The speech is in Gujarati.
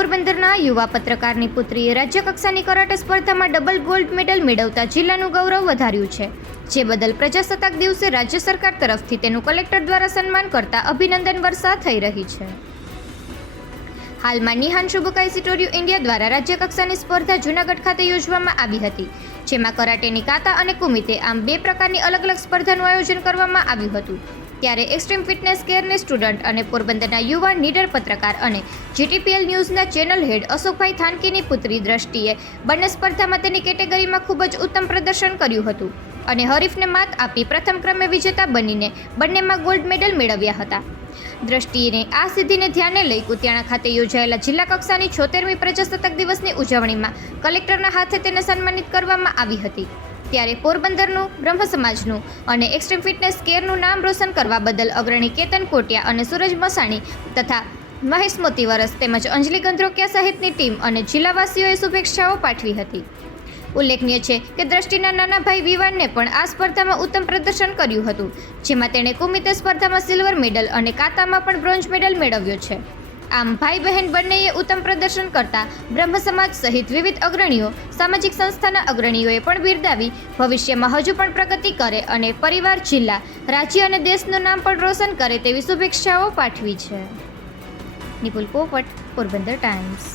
પોરબંદરના યુવા પત્રકારની પુત્રીએ રાજ્યકક્ષાની કરાટે સ્પર્ધામાં ડબલ ગોલ્ડ મેડલ મેળવતા જિલ્લાનું ગૌરવ વધાર્યું છે, જે બદલ પ્રજાસત્તાક દિવસે રાજ્ય સરકાર તરફથી તેનું કલેક્ટર દ્વારા સન્માન કરતા અભિનંદન વર્ષા થઈ રહી છે. હાલમાં નિહાન શુભકાઈ સિટોરિયો ઇન્ડિયા દ્વારા રાજ્ય કક્ષાની સ્પર્ધા જૂનાગઢ ખાતે યોજવામાં આવી હતી, જેમાં કરાટેની કાતા અને કુમિતે આમ બે પ્રકારની અલગ અલગ સ્પર્ધાનું આયોજન કરવામાં આવ્યું હતું. ત્યારે એક્સ્ટ્રીમ ફિટનેસ કેરની સ્ટુડન્ટ અને પોરબંદરના યુવા નીડર પત્રકાર અને જીટીપીએલ ન્યૂઝના ચેનલ હેડ અશોકભાઈ થાનકીની પુત્રી દ્રષ્ટિએ બંને સ્પર્ધામાં તેની કેટેગરીમાં ખૂબ જ ઉત્તમ પ્રદર્શન કર્યું હતું અને હરીફને માત આપી પ્રથમ ક્રમે વિજેતા બનીને બંનેમાં ગોલ્ડ મેડલ મેળવ્યા હતા. દ્રષ્ટિએ આ સિદ્ધિને ધ્યાને લઈ કુતિયાણા ખાતે યોજાયેલા જિલ્લા કક્ષાની છોતેરમી પ્રજાસત્તાક દિવસની ઉજવણીમાં કલેક્ટરના હાથે તેને સન્માનિત કરવામાં આવી હતી. ત્યારે પોરબંદરનું, બ્રહ્મ સમાજનું અને એક્સ્ટ્રીમ ફિટનેસ કેરનું નામ રોશન કરવા બદલ અગ્રણી કેતન કોટિયા અને સૂરજ મસાણી તથા મહેશ મોતીવરસ તેમજ અંજલિ ગંધ્રોકિયા સહિતની ટીમ અને જિલ્લાવાસીઓએ શુભેચ્છાઓ પાઠવી હતી. ઉલ્લેખનીય છે કે દ્રષ્ટિના નાના ભાઈ વિવાનને પણ આ સ્પર્ધામાં ઉત્તમ પ્રદર્શન કર્યું હતું, જેમાં તેણે કુમિતે સ્પર્ધામાં સિલ્વર મેડલ અને કાતામાં પણ બ્રોન્ઝ મેડલ મેળવ્યો છે. આમ ભાઈ બહેન બંનેએ ઉત્તમ પ્રદર્શન કરતા બ્રહ્મ સમાજ સહિત વિવિધ અગ્રણીઓ, સામાજિક સંસ્થાના અગ્રણીઓએ પણ બિરદાવી ભવિષ્યમાં હજુ પણ પ્રગતિ કરે અને પરિવાર જિલ્લા, રાજ્ય અને દેશનું નામ પણ રોશન કરે તેવી શુભેચ્છાઓ પાઠવી છે. નિપુલ પોપટ, પોરબંદર ટાઈમ્સ.